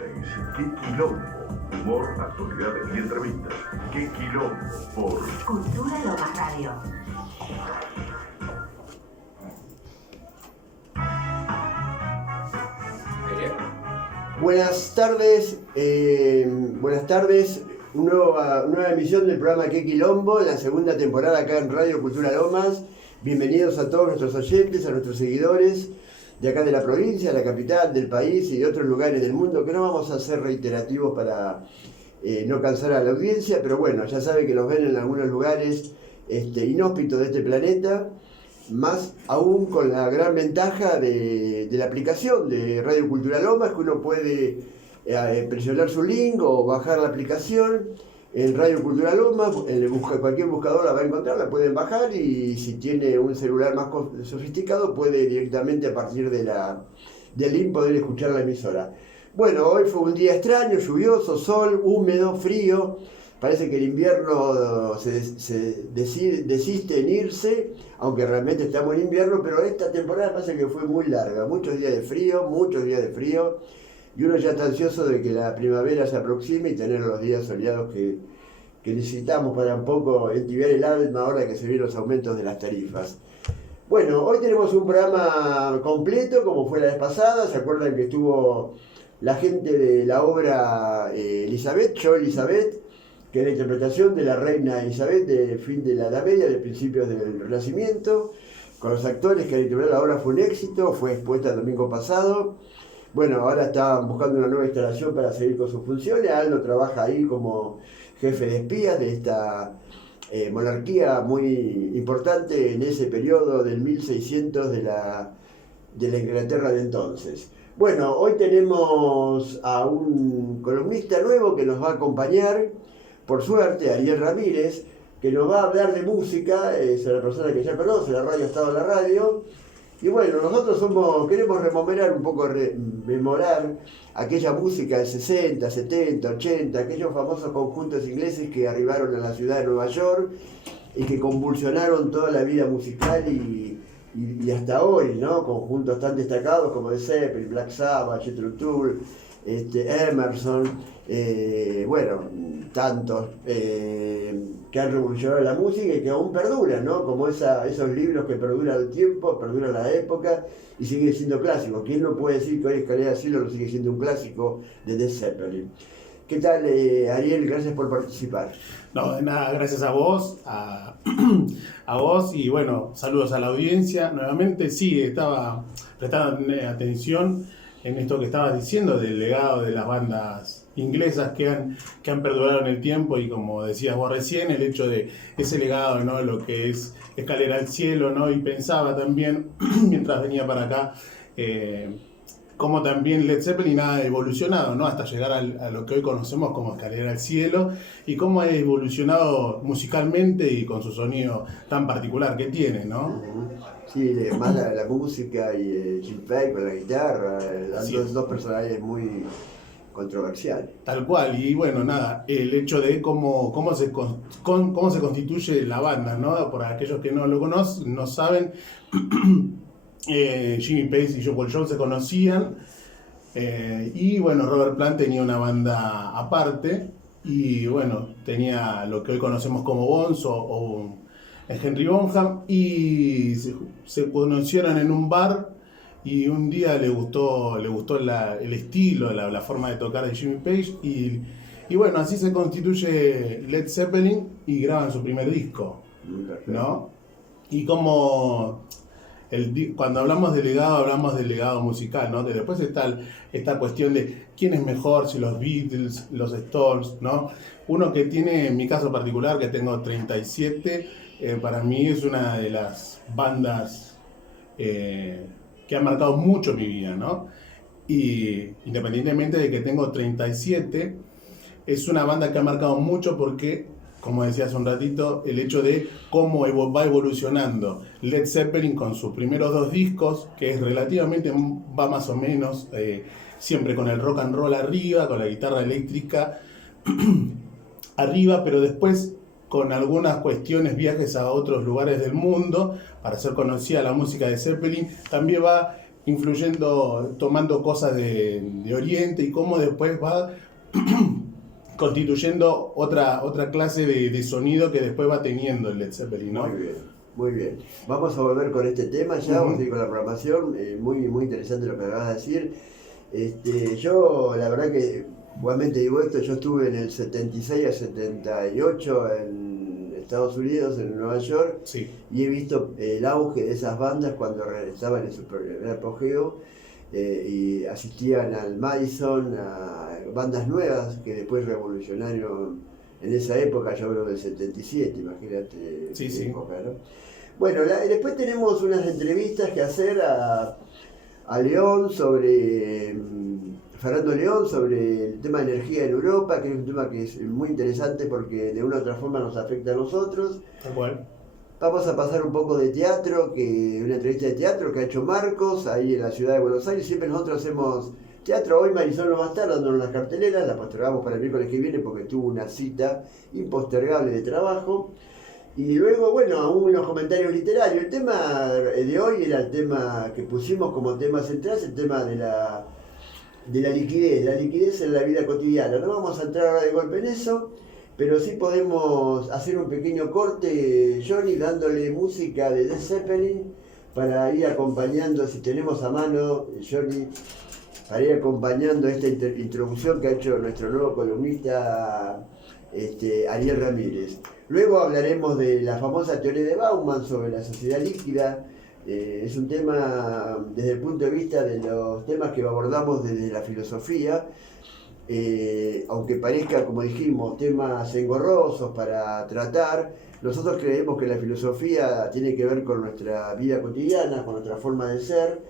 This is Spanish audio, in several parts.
¡Qué quilombo! Humor, actualidad y entrevistas. ¡Qué quilombo! Por Cultura Lomas Radio. Buenas tardes. Nueva emisión del programa Qué Quilombo, la segunda temporada acá en Radio Cultura Lomas. Bienvenidos a todos nuestros oyentes, a nuestros seguidores de acá de la provincia, de la capital, del país y de otros lugares del mundo, que no vamos a ser reiterativos para no cansar a la audiencia, pero bueno, ya saben que nos ven en algunos lugares inhóspitos de este planeta, más aún con la gran ventaja de la aplicación de Radio Cultura Lomas, que uno puede presionar su link o bajar la aplicación en Radio Cultura Lomas, cualquier buscador la va a encontrar, la pueden bajar, y si tiene un celular más sofisticado puede directamente a partir del link poder escuchar la emisora. Bueno, hoy fue un día extraño, lluvioso, sol, húmedo, frío. Parece que el invierno se desiste en irse, aunque realmente estamos en invierno, pero esta temporada parece que fue muy larga, muchos días de frío, y uno ya está ansioso de que la primavera se aproxime y tener los días soleados que necesitamos para un poco entibiar el alma ahora que se vienen los aumentos de las tarifas. Bueno, hoy tenemos un programa completo, como fue la vez pasada. ¿Se acuerdan que estuvo la gente de la obra Elizabeth, que es la interpretación de la reina Elizabeth de fin de la Edad Media, de principios del Renacimiento, con los actores que han interpretado la obra? Fue un éxito, fue expuesta el domingo pasado. Bueno, ahora están buscando una nueva instalación para seguir con sus funciones. Aldo trabaja ahí como jefe de espías de esta monarquía muy importante en ese periodo del 1600 de la Inglaterra de entonces. Bueno, hoy tenemos a un columnista nuevo que nos va a acompañar, por suerte, Ariel Ramírez, que nos va a hablar de música. Es una persona que ya conoce la radio, ha estado en la radio. Y bueno, nosotros queremos rememorar aquella música del 60, 70, 80, aquellos famosos conjuntos ingleses que arribaron a la ciudad de Nueva York y que convulsionaron toda la vida musical y hasta hoy, ¿no? Conjuntos tan destacados como The Zeppelin, Black Sabbath, Jethro Tull, Emerson, tantos que han revolucionado la música y que aún perduran, ¿no? Como esos libros que perduran el tiempo, perduran la época y siguen siendo clásicos. ¿Quién no puede decir que hoy Escalera al Cielo no sigue siendo un clásico de The Zeppelin? ¿Qué tal, Ariel? Gracias por participar. No, de nada, gracias a vos, a vos, y bueno, saludos a la audiencia. Nuevamente, sí, estaba prestando atención en esto que estabas diciendo del legado de las bandas inglesas que han perdurado en el tiempo, y como decías vos recién, el hecho de ese legado, ¿no? Lo que es Escalera al Cielo, ¿no? Y pensaba también, mientras venía para acá, cómo también Led Zeppelin ha evolucionado, ¿no? Hasta llegar a lo que hoy conocemos como Escalera al Cielo, y cómo ha evolucionado musicalmente y con su sonido tan particular que tiene, ¿no? Sí, más la música y Jim Page con la guitarra, dos personajes muy controversiales. Tal cual, y bueno, nada, el hecho de cómo se constituye la banda, ¿no? Por aquellos que no lo conocen, no saben, Jimmy Page y Paul Jones se conocían, y bueno, Robert Plant tenía una banda aparte, y bueno, tenía lo que hoy conocemos como Bones o Henry Bonham, y se conocieron en un bar, y un día le gustó el estilo, la forma de tocar de Jimmy Page, y bueno, así se constituye Led Zeppelin y graban su primer disco, ¿no? Y como cuando hablamos del legado musical, ¿no? Que después está esta cuestión de quién es mejor, si los Beatles, los Stones, ¿no? Uno que tiene, en mi caso particular, que tengo 37, para mí es una de las bandas que han marcado mucho mi vida, ¿no? Y independientemente de que tengo 37, es una banda que ha marcado mucho porque, como decía hace un ratito, el hecho de cómo va evolucionando Led Zeppelin con sus primeros dos discos, que es relativamente, va más o menos, siempre con el rock and roll arriba, con la guitarra eléctrica arriba, pero después con algunas cuestiones, viajes a otros lugares del mundo para hacer conocida la música de Zeppelin, también va influyendo, tomando cosas de Oriente y cómo después va constituyendo otra clase de sonido que después va teniendo el Led Zeppelin, ¿no? Muy bien, muy bien. Vamos a volver con este tema ya, vamos a ir con la programación, muy interesante lo que acabas de decir. Yo, la verdad que, igualmente digo esto, yo estuve en el 76 a 78 en Estados Unidos, en Nueva York, Sí. y he visto el auge de esas bandas cuando estaban en su primer apogeo, y asistían al Madison, a bandas nuevas que después revolucionaron en esa época, yo hablo del 77, imagínate Sí, qué sí. época, ¿no? Bueno, después tenemos unas entrevistas que hacer a León sobre Fernando León sobre el tema de energía en Europa, que es un tema que es muy interesante porque de una u otra forma nos afecta a nosotros. Tal cual. Vamos a pasar un poco de teatro, una entrevista de teatro que ha hecho Marcos ahí en la ciudad de Buenos Aires. Siempre nosotros hacemos teatro. Hoy Marisol no va a estar dándonos las carteleras, la postergamos para el miércoles que viene porque tuvo una cita impostergable de trabajo. Y luego, bueno, unos comentarios literarios. El tema de hoy era el tema que pusimos como tema central, el tema de la liquidez en la vida cotidiana. No vamos a entrar ahora de golpe en eso, pero sí podemos hacer un pequeño corte, Johnny, dándole música de Led Zeppelin para ir acompañando, si tenemos a mano, Johnny, para ir acompañando esta introducción que ha hecho nuestro nuevo columnista Ariel Ramírez. Luego hablaremos de la famosa teoría de Bauman sobre la sociedad líquida. Es un tema desde el punto de vista de los temas que abordamos desde la filosofía, aunque parezca, como dijimos, temas engorrosos para tratar. Nosotros creemos que la filosofía tiene que ver con nuestra vida cotidiana, con nuestra forma de ser,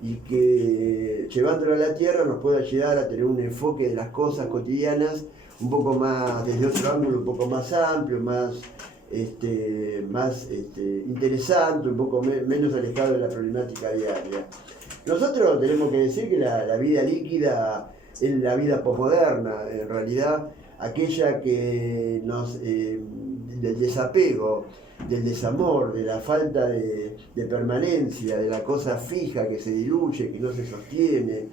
y que llevándolo a la tierra nos puede ayudar a tener un enfoque de las cosas cotidianas un poco más, desde otro ángulo, un poco más amplio, más interesante, un poco menos alejado de la problemática diaria. Nosotros tenemos que decir que la vida líquida es la vida posmoderna, en realidad aquella que nos del desapego, del desamor, de la falta de permanencia, de la cosa fija que se diluye, que no se sostiene.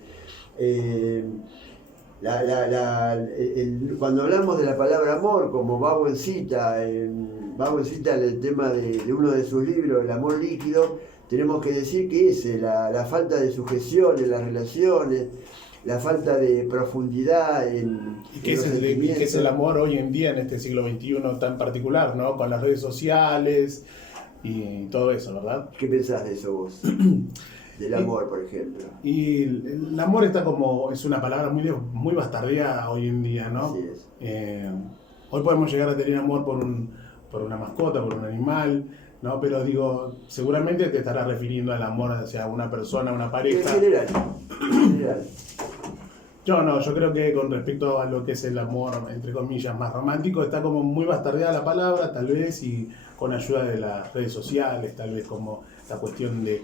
Cuando hablamos de la palabra amor, como Bauman cita en el tema de uno de sus libros, El amor líquido, tenemos que decir que es la falta de sujeción en las relaciones, la falta de profundidad en ¿Qué es el amor hoy en día en este siglo XXI tan particular, ¿no? Con las redes sociales y todo eso, ¿verdad? ¿Qué pensás de eso vos? Del amor, por ejemplo. Y el amor es una palabra muy bastardeada hoy en día, ¿no? Así es. Hoy podemos llegar a tener amor por una mascota, por un animal, ¿no? Pero digo, seguramente te estarás refiriendo al amor hacia una persona, una pareja. En general. Yo creo que con respecto a lo que es el amor, entre comillas, más romántico, está como muy bastardeada la palabra, tal vez, y con ayuda de las redes sociales, tal vez como la cuestión de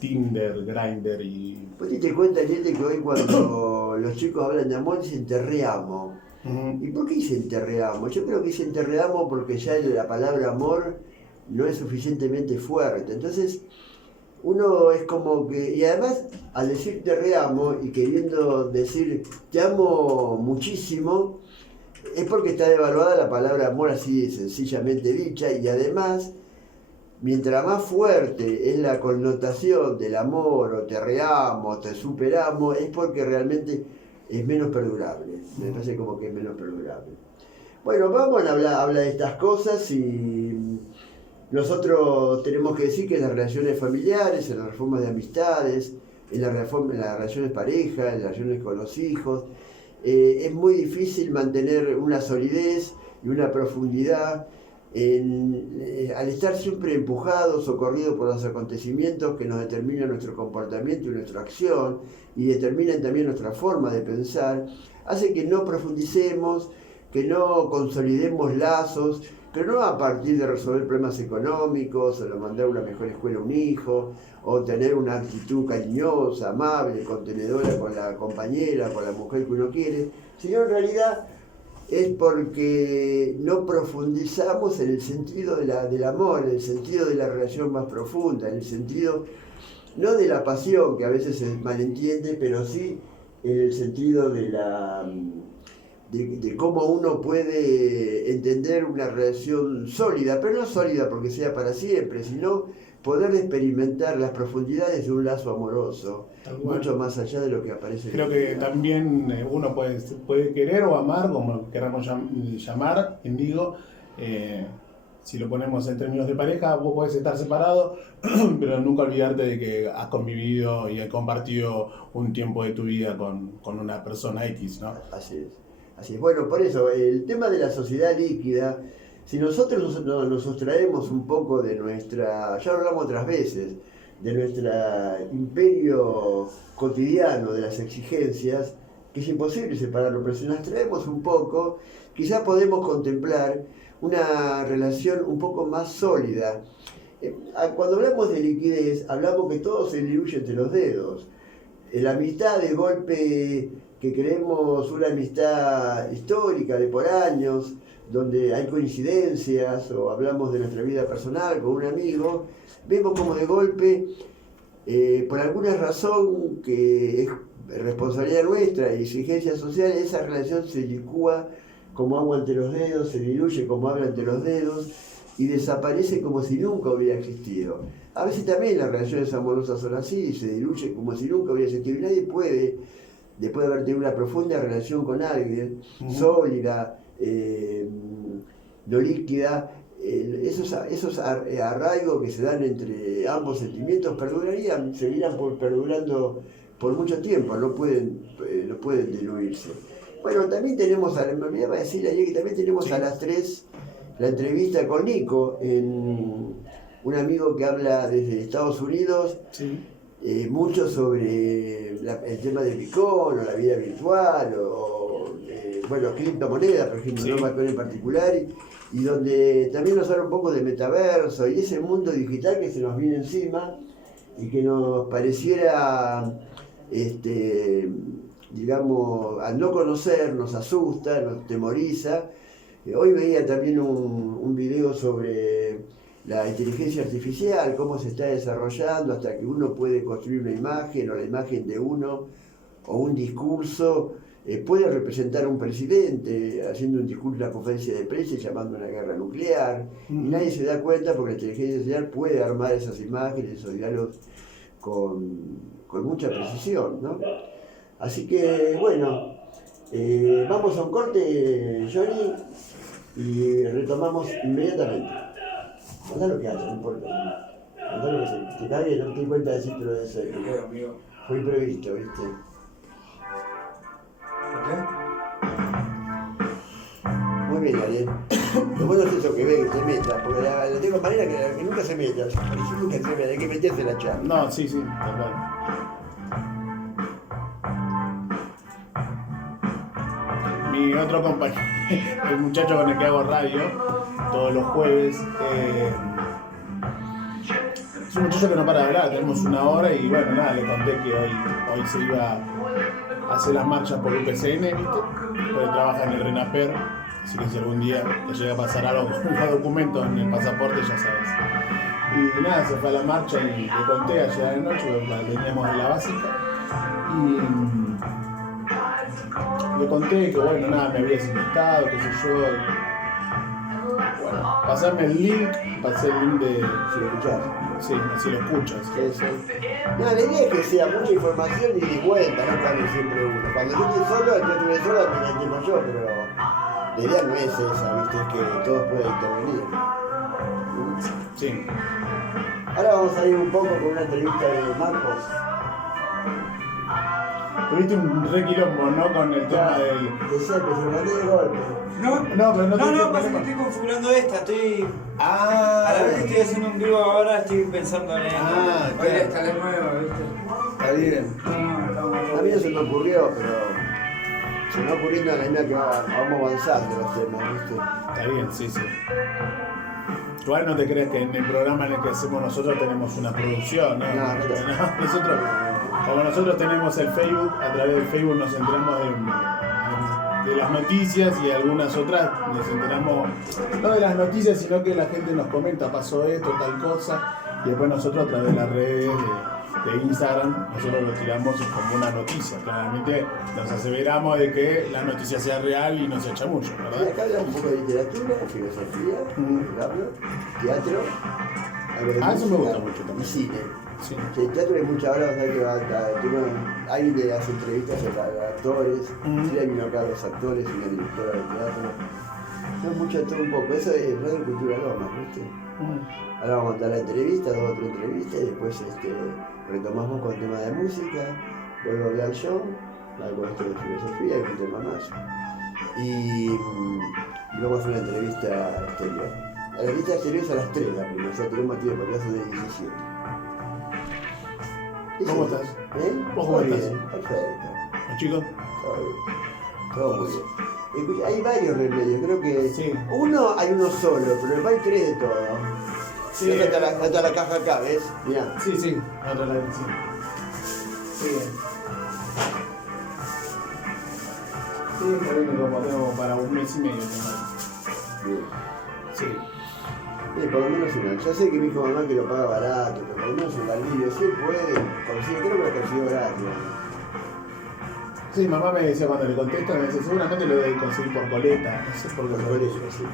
Tinder, Grindr y... Vos te cuenta, gente, que hoy cuando los chicos hablan de amor dicen te reamo. ¿Y por qué dicen te reamo? Yo creo que dicen te reamo porque ya la palabra amor no es suficientemente fuerte. Entonces, uno es como que... Y además, al decir te reamo y queriendo decir te amo muchísimo, es porque está devaluada la palabra amor así sencillamente dicha, y además... Mientras más fuerte es la connotación del amor, o te reamo, o te superamo, es porque realmente es menos perdurable. Me parece como que es menos perdurable. Bueno, vamos a hablar de estas cosas y nosotros tenemos que decir que en las relaciones familiares, en las formas de amistades, en las relaciones pareja, en las relaciones con los hijos, es muy difícil mantener una solidez y una profundidad al estar siempre empujados o corridos por los acontecimientos que nos determinan nuestro comportamiento y nuestra acción y determinan también nuestra forma de pensar, hace que no profundicemos, que no consolidemos lazos, que no a partir de resolver problemas económicos o de mandar a una mejor escuela a un hijo o tener una actitud cariñosa, amable, contenedora con la compañera, con la mujer que uno quiere, sino en realidad es porque no profundizamos en el sentido del amor, en el sentido de la relación más profunda, en el sentido no de la pasión, que a veces se malentiende, pero sí en el sentido de cómo uno puede entender una relación sólida, pero no sólida porque sea para siempre, sino poder experimentar las profundidades de un lazo amoroso, mucho más allá de lo que aparece. Creo que también uno puede querer o amar, como queramos llamar, indigo, si lo ponemos en términos de pareja, vos podés estar separado, pero nunca olvidarte de que has convivido y has compartido un tiempo de tu vida con una persona X, ¿no? Así es. Así es. Bueno, por eso, el tema de la sociedad líquida, si nosotros nos sustraemos un poco de nuestra, ya lo hablamos otras veces, de nuestro imperio cotidiano, de las exigencias, que es imposible separarlo, pero si nos traemos un poco, quizás podemos contemplar una relación un poco más sólida. Cuando hablamos de liquidez, hablamos que todo se diluye entre los dedos. La amistad de golpe, que creemos una amistad histórica de por años, donde hay coincidencias, o hablamos de nuestra vida personal con un amigo, vemos como de golpe, por alguna razón que es responsabilidad nuestra y exigencia social, esa relación se licúa como agua entre los dedos, se diluye como agua entre los dedos y desaparece como si nunca hubiera existido. A veces también las relaciones amorosas son así, se diluye como si nunca hubiera existido y nadie puede, después de haber tenido una profunda relación con alguien, sólida, no líquida, esos arraigos que se dan entre ambos sentimientos seguirán perdurando por mucho tiempo, no pueden diluirse. Bueno, también tenemos, me olvidaba decir ayer que también tenemos a las 3 la entrevista con Nico, un amigo que habla desde Estados Unidos, mucho sobre el tema del Bitcoin o la vida virtual bueno, criptomonedas, por ejemplo, no Bitcoin en particular, y donde también nos habla un poco de metaverso y ese mundo digital que se nos viene encima y que nos pareciera, digamos, al no conocer nos asusta, nos temoriza. Hoy veía también un video sobre la inteligencia artificial, cómo se está desarrollando hasta que uno puede construir una imagen o la imagen de uno o un discurso. Puede representar a un presidente haciendo un discurso en una conferencia de prensa llamando a una guerra nuclear y nadie se da cuenta porque la inteligencia artificial puede armar esas imágenes, esos diálogos con mucha precisión, ¿no? Así que bueno, vamos a un corte, Johnny, y retomamos inmediatamente. Mandá lo que haya, no importa. Mandá lo que te cague, no te di cuenta de decírtelo de eso. Fue imprevisto, ¿viste? Muy bien, Ariel. Lo bueno es eso, que ve, que se meta, porque la tengo manera que nunca se meta. Parece nunca se meta, hay que meterse en la charla. No, sí, tal cual. Mi otro compañero, el muchacho con el que hago radio todos los jueves, es un muchacho que no para de hablar, tenemos 1 hora y bueno, nada, le conté que hoy se iba a hacer las marchas por UPCN, ¿viste? Porque trabaja en el RENAPER, así que si algún día le llega a pasar algo con los documentos en el pasaporte, ya sabes. Y nada, se fue a la marcha y le conté ayer de noche, la teníamos en la básica, y le conté que bueno, nada, me habías invitado, qué sé yo. Bueno, pasarme el link, pasé el link de... Si lo escuchás. Sí, así lo escuchas. Eso. No, la idea es que sea mucha información y de vuelta, no cambie siempre uno. Cuando yo estoy solo, yo estuve solo, tenía tiempo yo, pero la idea no es esa, ¿viste? Es que todos puedan intervenir. Sí. Ahora vamos a ir un poco con una entrevista de Marcos. Tuviste un re quilombo, ¿no? Con el tema del... Decía que se lo mandé de golpe. No, pasa que estoy configurando esta, a la vez estoy haciendo un vivo ahora, estoy pensando en esto. Oye, esta es nueva, ¿viste? Está bien. A mí no se me ocurrió, pero se me va ocurriendo a la medida que vamos avanzando los temas, ¿viste? Está bien, sí. Igual no te creas que en el programa en el que hacemos nosotros tenemos una producción, ¿no? No. Nosotros, como nosotros tenemos el Facebook, a través del Facebook nos enteramos de las noticias y algunas otras nos enteramos, no de las noticias, sino que la gente nos comenta, pasó esto, tal cosa, y después nosotros a través de las redes de Instagram, nosotros lo tiramos como una noticia. Claramente nos aseveramos de que la noticia sea real y no se echa mucho, Y ¿verdad? acá hablamos un poco de literatura, filosofía, teatro, algo de Eso me gusta música mucho también. y cine. Sí. Que el teatro hay mucha hora, o sea que alguien le hace entrevistas a actores, sí, vino acá los actores y una directora de teatro. No mucho, todo un poco, eso es Radio Cultura Lomas, ¿viste? Ahora vamos a dar la entrevista, 2 o 3 entrevistas, y después retomamos con el tema de música, vuelvo a hablar yo, algo de filosofía y un tema más. Y vamos a hacer una entrevista exterior. La entrevista exterior es a las 3 la primera, o sea, tenemos tiempo, porque hace de 17. ¿Cómo estás? ¿Bien? ¿Vos cómo Muy estás? bien, perfecto. ¿Los chicos? Todo bien. Todo muy bien. Escucha, hay varios remedios, creo que Sí. hay uno solo, pero hay 3 de todo. Sí. Está la caja acá, ¿ves? Mirá. Sí. Otra la sí. Sí. Sí, está bien, como tengo para un mes y medio. Bien. Sí. Por lo menos una. Ya sé que mi hijo mamá que lo paga barato, pero por lo menos un alivio. Si él puede, consigue, creo que lo consiguió gratis. Sí, mamá me decía cuando le contesto, me decía, seguramente lo debe conseguir por coleta. No sé por qué. Por colegio, sí.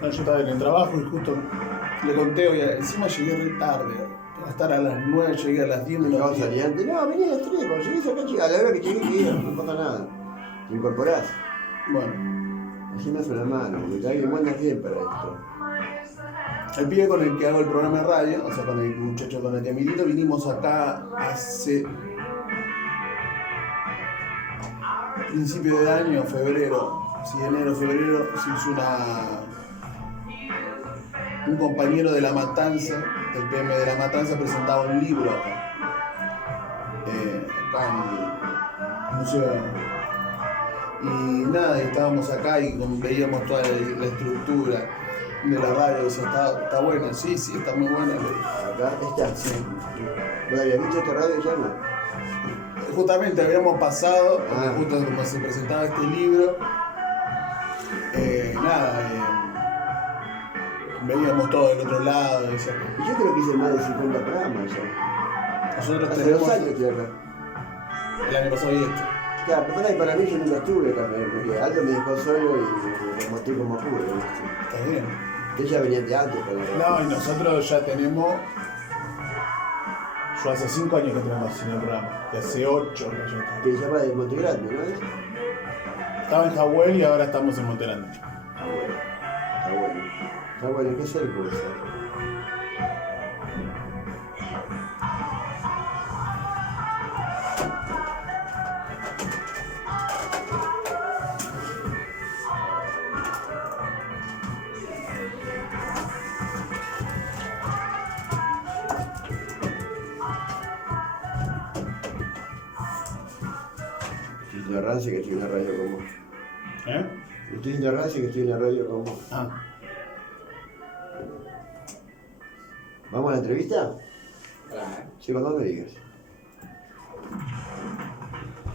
No, yo estaba en el trabajo y justo le conté hoy, encima llegué re tarde. Para estar a las 9, llegué a las 10 de la Vamos noche. salir antes. No, vení a las 3, cuando llegues acá, chica, a la hora que llegues, no pasa nada. Te incorporás. Bueno, Así me hace una mano, porque alguien manda bien para esto. el pibe con el que hago el programa de radio, o sea, con el muchacho con el que milito, vinimos acá hace principio de año, febrero, sí, enero, febrero, se hizo un compañero de La Matanza, del PM de La Matanza, presentaba un libro acá, acá en el museo. Y nada, estábamos acá y veíamos toda la estructura de la radio, decía, está buena, sí, está muy buena. Le dije. Acá está. Sí. ¿Vos habías visto esta radio ya no? Justamente habíamos pasado, porque Ah. justo como se presentaba este libro, veíamos todo del otro lado. Decía, Y yo creo que hice más de 50 programas ya. nosotros Hace tenemos 2 años estoy acá. el año pasado y este. Claro, pero para mí yo nunca estuve acá, porque Aldo me dejó solo y como estoy como pude. ¿Viste? Está bien. Ella venía de antes, pero... No, y nosotros ya tenemos. Yo hace 5 años que tenemos haciendo el programa, y hace 8 que yo estaba. Que se llama de Montegrande, ¿no es? Estaba en Jahuel y ahora estamos en Monterrey. Está bueno. Está bueno. Está bueno, ¿qué es el curso? Estoy en Rance que estoy en la radio con vos. ¿Eh? Estoy en Rance que estoy en la radio con vos. Ah. ¿Vamos a la entrevista? Hola, Sí, cuando me digas.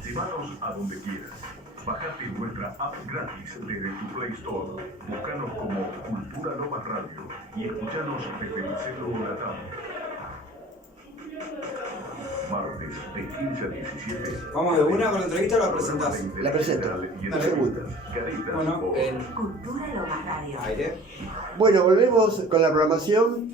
Llévanos a donde quieras. Bájate nuestra app gratis desde tu Play Store. Búscanos como Cultura Lomas Radio y escúchanos desde el centro de la tablet. Martes de 15 a 17. ¿Vamos de una con la entrevista o la presentás? La presento. La segunda. Bueno, Cultura Lomas Radio. aire. Bueno, volvemos con la programación.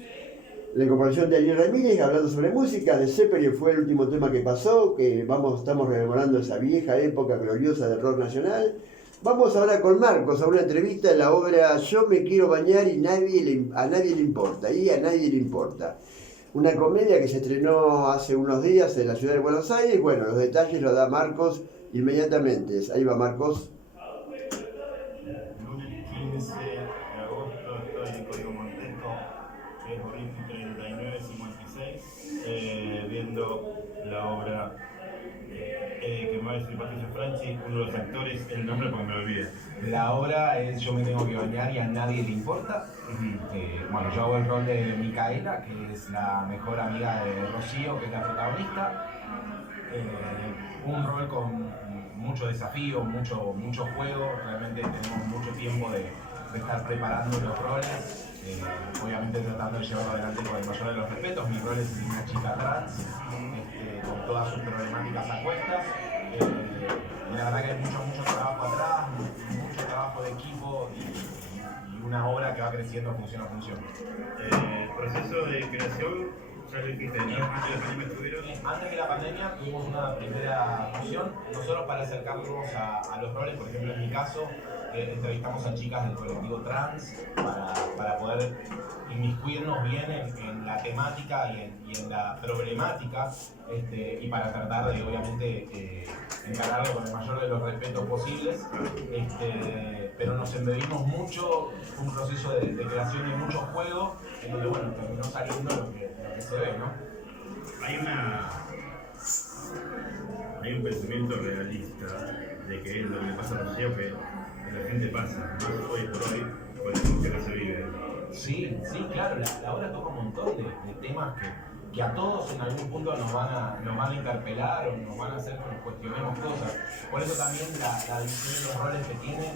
La incorporación de Ariel Ramírez hablando sobre música. De Zeppelin fue el último tema que pasó, que estamos rememorando esa vieja época gloriosa del rock nacional. Vamos ahora con Marcos a una entrevista en la obra Yo me quiero bañar y a nadie le importa. Y a nadie le importa. Una comedia que se estrenó hace unos días en la ciudad de Buenos Aires. Bueno, los detalles los da Marcos inmediatamente. Ahí va Marcos. Lunes 15 de agosto estoy en Código Montejo, que es Origen 3956, viendo la obra que me va a decir Patricio Franchi, uno de los actores, el nombre porque me lo olvidé. La obra es Yo me tengo que bañar y a nadie le importa. Bueno, yo hago el rol de Micaela, que es la mejor amiga de Rocío, que es la protagonista. Un rol con mucho desafío, mucho juego. Realmente tenemos mucho tiempo de estar preparando los roles, obviamente tratando de llevarlo adelante con el mayor de los respetos. Mi rol es una chica trans, con todas sus problemáticas a cuestas. Y la verdad que hay mucho trabajo atrás, mucho trabajo de equipo y una obra que va creciendo función a función. El proceso de creación, ya lo dijiste, antes de la pandemia estuvieron. Antes de la pandemia tuvimos una primera función, nosotros para acercarnos a los roles, por ejemplo en mi caso, entrevistamos a chicas del colectivo trans para poder inmiscuirnos bien en la temática y en la problemática, y para tratar de obviamente encararlo con el mayor de los respetos posibles, pero nos embebimos mucho, fue un proceso de creación y mucho juego, en donde bueno, terminó saliendo lo que se ve, ¿no? Hay un pensamiento realista de que es lo que le pasa a Rocío, que la gente pasa, más hoy por hoy, con el mundo que se vive. Sí, claro, la obra toca un montón de temas que a todos en algún punto nos van a interpelar o nos van a hacer que nos cuestionemos cosas. Por eso también la división de los roles que tiene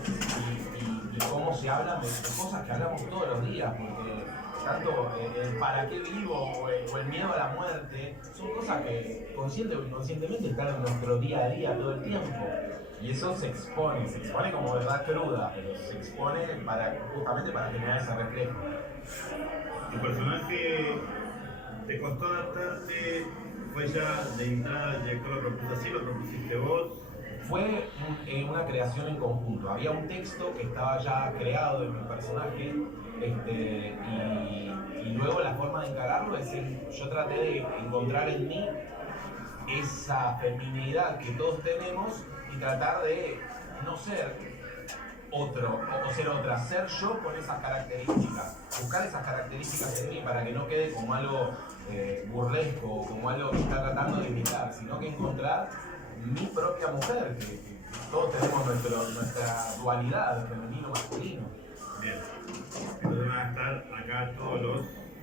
y cómo se hablan de cosas que hablamos todos los días, porque tanto el para qué vivo o el miedo a la muerte son cosas que consciente o inconscientemente están en nuestro día a día todo el tiempo. Y eso se expone como verdad cruda, pero se expone justamente para generar ese reflejo. ¿Tu personaje te costó adaptarte? ¿Fue ya de entrada el director lo propuso así, lo propusiste vos? Fue una creación en conjunto. Había un texto que estaba ya creado en mi personaje, y luego la forma de encararlo es yo traté de encontrar en mí esa feminidad que todos tenemos y tratar de no ser otro o ser otra, ser yo con esas características, buscar esas características en mí para que no quede como algo burlesco, como algo que está tratando de imitar, sino que encontrar mi propia mujer, que todos tenemos nuestra dualidad, femenino, masculino. Bien, entonces van a estar acá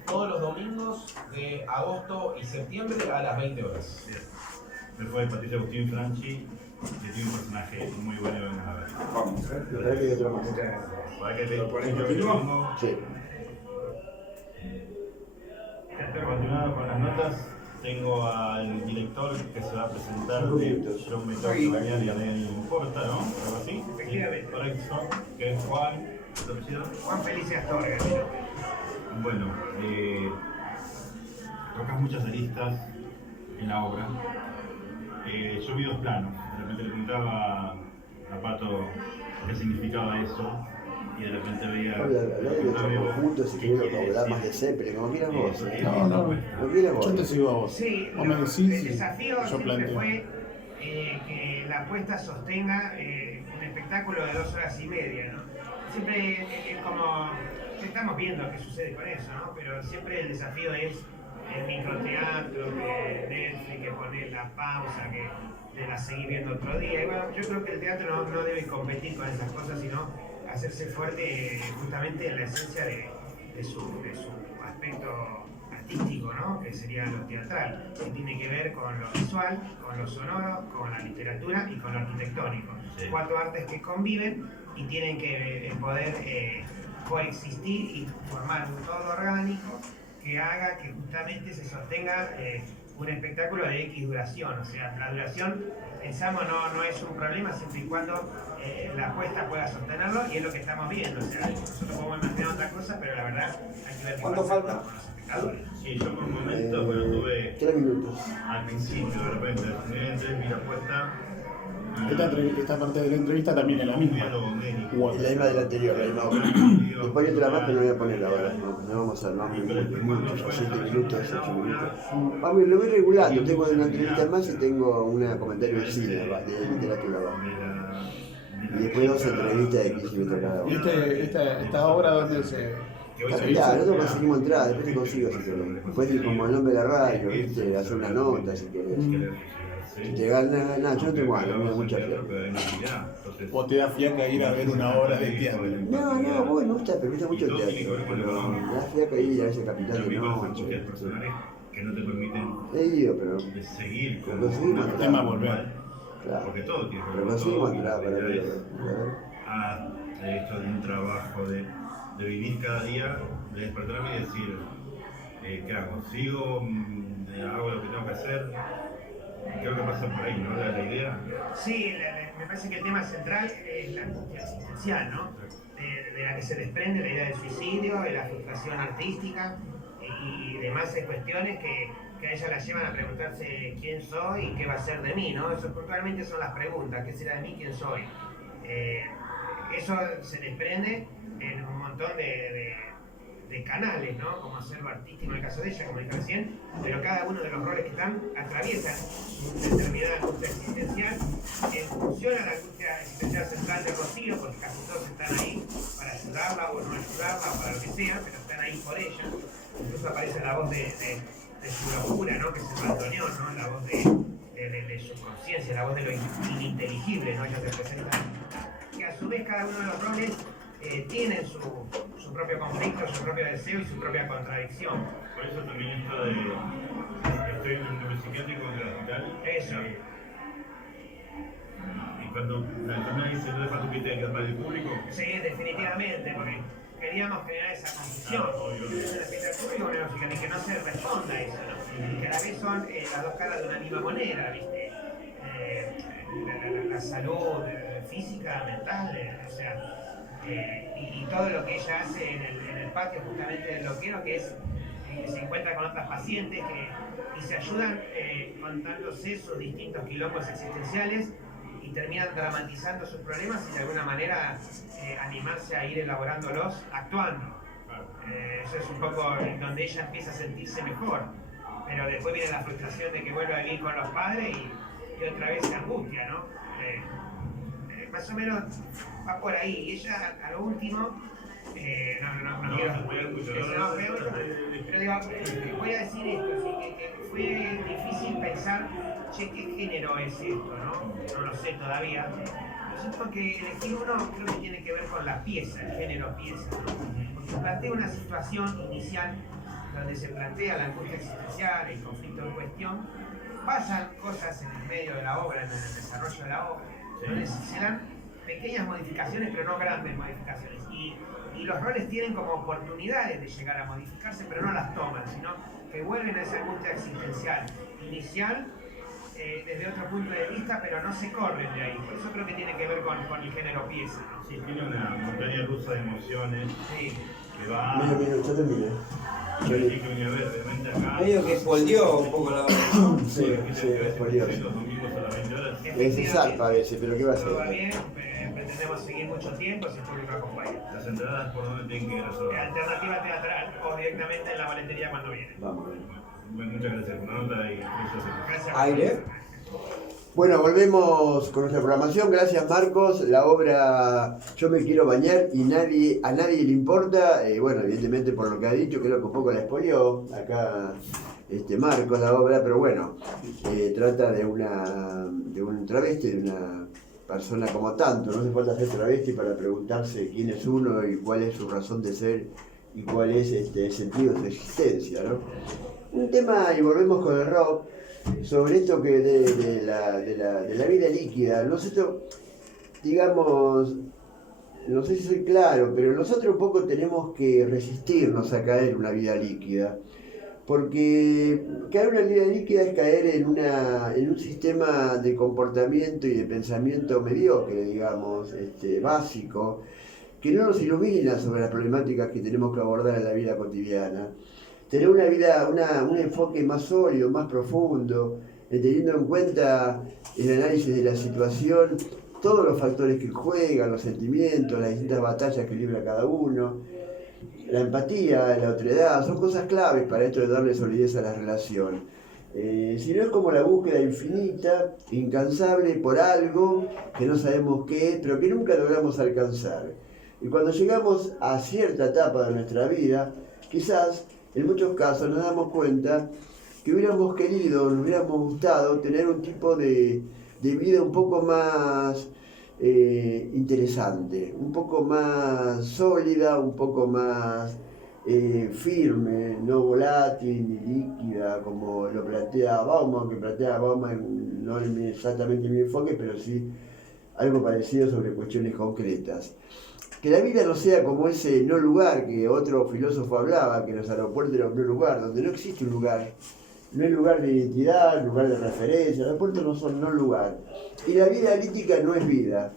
todos los domingos de agosto y septiembre a las 20 horas. Bien. Después de Patricia Agustín Franchi, que tiene un personaje muy bueno en la verdad. Vamos. Para que otro más. Para que te ¿Continuamos? Sí. Continuando con las notas, tengo al director que se va a presentar de Yo me tengo que bañar y a nadie le importa, ¿no? Algo así. Efectivamente. Correcto, que es Juan. ¿Tu apellido? Juan Felicia Astorga. Bueno, tocas muchas aristas en la obra. Yo vi dos planos. De repente le preguntaba a Pato qué significaba eso. Y de repente veía. Habla de otros conjuntos y que uno hablar más de Zeppelin, como quieras vos. No, quieras vos. yo te sigo a vos. Sí, Vos me decís el y desafío yo siempre planteo. fue que la apuesta sostenga un espectáculo de 2 horas y media, ¿no? Siempre es como, estamos viendo qué sucede con eso, ¿no? Pero siempre el desafío es el microteatro, que Netflix, que poner la pausa, que de la seguir viendo otro día. Y bueno, yo creo que el teatro no debe competir con esas cosas, sino hacerse fuerte justamente en la esencia de su aspecto artístico, ¿no? Que sería lo teatral, que tiene que ver con lo visual, con lo sonoro, con la literatura y con lo arquitectónico. Sí. 4 artes que conviven y tienen que poder coexistir y formar un todo orgánico que haga que justamente se sostenga un espectáculo de X duración. O sea, la duración, pensamos, no es un problema siempre y cuando la apuesta pueda sostenerlo, y es lo que estamos viendo. O sea, nosotros podemos imaginar otra cosa, pero la verdad hay que ver ¿Cuánto falta? con los espectadores. Sí, yo por momentos, bueno, tuve 3 minutos. al principio, de repente, vi la apuesta. Esta parte de la entrevista también es la Un misma. diálogo onérico. Igual. La misma de la anterior, la misma obra. Después hay otra más, pero no voy a poner ahora. No vamos a hacer muchos, 7 minutos, 8 minutos. Vamos, lo voy regulando. Tengo una entrevista más y tengo un comentario de cine, de literatura. Y después 2 entrevistas de 15 minutos cada ¿Y una. esta obra dónde se Claro, hizo? nosotros conseguimos entrada, después te consigo si querés. Después como el nombre de la radio, ¿viste? Hacer una nota si querés. Si te gana, nada, yo no tengo ganas, me da mucha fiaca. ¿O te da fiaca ir a ver una obra de teatro? No, bueno, me gusta, pero me gusta mucho el teatro. Pero me da fiaca ir a ese Capital de Noche. Que no te permiten He ido, pero seguir pero como conseguimos El tema entrar. volver. Claro. porque todo tiene que ver Pero con conseguimos todo, entrar para ver. actividades. a esto de un trabajo, de vivir cada día, de despertarme y decir, ¿qué hago? ¿Sigo? ¿Hago lo que tengo que hacer? Creo que pasa por ahí, ¿no? La idea. Sí, me parece que el tema central es la angustia existencial, ¿no? De la que se desprende la idea del suicidio, de la frustración artística y demás cuestiones que a ella la llevan a preguntarse quién soy y qué va a ser de mí, ¿no? Eso puntualmente son las preguntas, ¿qué será de mí, quién soy? Eso se desprende en un montón de canales, ¿no? Como hacerlo artístico en el caso de ella, como dije recién, pero cada uno de los roles que están atraviesan determinada angustia existencial en función a la angustia existencial central de Rocío, porque casi todos están ahí para ayudarla o no ayudarla o para lo que sea, pero están ahí por ella. Incluso aparece la voz de su locura, ¿no? Que es el bandoneón, ¿no? La voz de su conciencia, la voz de lo ininteligible, ¿no? Ella se presenta. Que a su vez cada uno de los roles tienen su propio conflicto, su propio deseo y su propia contradicción. Por eso también esto de estoy en un psiquiátrico en el hospital. Eso. Y cuando la enfermera dice no es para tu criterio, es para el público. Sí, definitivamente, porque queríamos crear esa confusión. En el hospital público, y que no se responda a eso, ¿no? Que a la vez son las dos caras de una misma moneda, ¿viste? La salud física, mental, o sea. Y todo lo que ella hace en el patio justamente del loquero, que es que se encuentra con otras pacientes y se ayudan contándose sus distintos quilombos existenciales y terminan dramatizando sus problemas y de alguna manera animarse a ir elaborándolos actuando. Eso es un poco donde ella empieza a sentirse mejor, pero después viene la frustración de que vuelve a vivir con los padres y otra vez se angustia, ¿no? Más o menos va por ahí. Y ella, a lo último, no quiero... Pero digo, voy a decir esto, ¿sí? que fue difícil pensar, che, ¿qué género es esto? No lo sé todavía. Yo siento que elegir uno creo que tiene que ver con la pieza, el género pieza, ¿no? Porque plantea una situación inicial donde se plantea la angustia existencial, el conflicto en cuestión, pasan cosas en el medio de la obra, en el desarrollo de la obra, donde se dan pequeñas modificaciones, pero no grandes modificaciones. Y los roles tienen como oportunidades de llegar a modificarse, pero no las toman, sino que vuelven a esa angustia existencial inicial desde otro punto de vista, pero no se corren de ahí. Por eso creo que tiene que ver con el género pieza, ¿no? Sí, tiene una montaña rusa de emociones. Sí. Que va... Mira, yo terminé. Medio que foldeó un poco la obra. Sí, foldeó. Los domingos a las 20 horas. Es zarpa a veces, pero ¿qué va a hacer? Todo va bien, pretendemos seguir mucho tiempo si el público acompaña. Las entradas por dónde tienen que ir a solo. Alternativa teatral o directamente en la boletería cuando viene. Vamos a ver. Bueno, muchas gracias por la nota y Gracias. Aire. Bueno, volvemos con nuestra programación. Gracias, Marcos. La obra Yo me quiero bañar y a nadie le importa. Bueno, evidentemente por lo que ha dicho, creo que un poco la spoileó acá Marcos, la obra, pero bueno, trata de un travesti, de una persona como tanto. No hace falta ser travesti para preguntarse quién es uno y cuál es su razón de ser y cuál es el sentido de su existencia, ¿no? Un tema, y volvemos con el rock, sobre esto que de la vida líquida. Nosotros, digamos, no sé si soy claro, pero nosotros un poco tenemos que resistirnos a caer en una vida líquida. Porque caer en una vida líquida es caer en un sistema de comportamiento y de pensamiento mediocre, digamos, básico, que no nos ilumina sobre las problemáticas que tenemos que abordar en la vida cotidiana. Tener una vida, un enfoque más sólido, más profundo, teniendo en cuenta el análisis de la situación, todos los factores que juegan, los sentimientos, las distintas batallas que libra cada uno, la empatía, la otredad, son cosas claves para esto de darle solidez a la relación. Si no es como la búsqueda infinita, incansable por algo que no sabemos qué es, pero que nunca logramos alcanzar. Y cuando llegamos a cierta etapa de nuestra vida, quizás en muchos casos nos damos cuenta que hubiéramos querido, nos hubiéramos gustado tener un tipo de vida un poco más interesante, un poco más sólida, un poco más firme, no volátil ni líquida, como lo plantea Bauman, que plantea Bauman no exactamente en mi enfoque, pero sí algo parecido sobre cuestiones concretas. Que la vida no sea como ese no lugar que otro filósofo hablaba, que los aeropuertos eran un no lugar, donde no existe un lugar. No hay lugar de identidad, lugar de referencia, los aeropuertos no son no lugar. Y la vida analítica no es vida,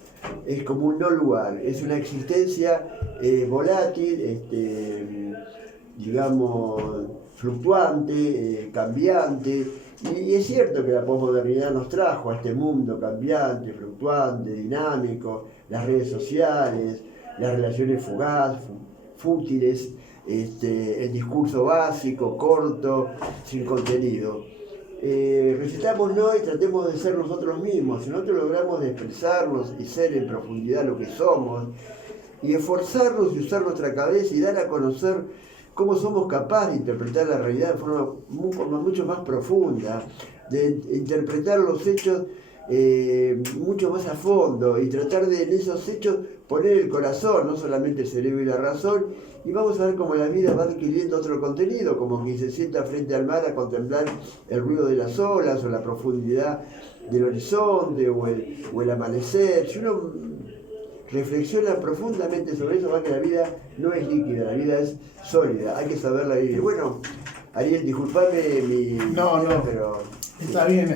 es como un no lugar, es una existencia volátil, digamos, fluctuante, cambiante. Y es cierto que la posmodernidad nos trajo a este mundo cambiante, fluctuante, dinámico, las redes sociales, las relaciones fútiles, el discurso básico, corto, sin contenido. Recitámonos y tratemos de ser nosotros mismos. Si nosotros logramos expresarnos y ser en profundidad lo que somos, y esforzarnos y usar nuestra cabeza y dar a conocer cómo somos capaces de interpretar la realidad de forma mucho más profunda, de interpretar los hechos mucho más a fondo y tratar de en esos hechos poner el corazón, no solamente el cerebro y la razón, y vamos a ver cómo la vida va adquiriendo otro contenido, como quien se sienta frente al mar a contemplar el ruido de las olas o la profundidad del horizonte o el amanecer. Si uno reflexiona profundamente sobre eso, va que la vida no es líquida, la vida es sólida, hay que saberla vivir. Bueno, Ariel, disculpame mi... No, pero... Está bien.